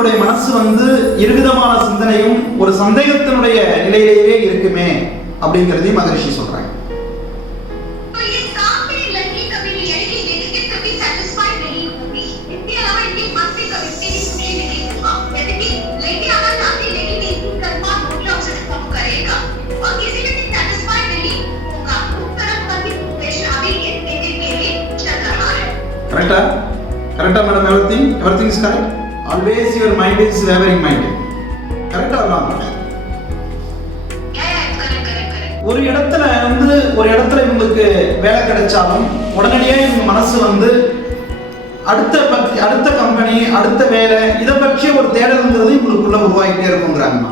இவங்களுடைய மனசு வந்து இருவிதமான சிந்தனையும் ஒரு சந்தேகத்தினுடைய நிலையிலேயே இருக்குமே அப்படிங்கிறதையும் மகரிஷி சொல்றாங்க. கரெக்டா madam? everything is correct. Always your mind is wavering mind. கரெக்டா வரலாம். ஒரு இடத்துல இவங்களுக்கு வேலை கிடைச்சாலும் உடனடியாக இவங்க மனசு வந்து அடுத்த கம்பெனி, அடுத்த வேலை, இதை பற்றி ஒரு தேடல்ங்கிறது இவங்களுக்குள்ள உருவாகிட்டே இருக்குங்கிறாங்கம்மா.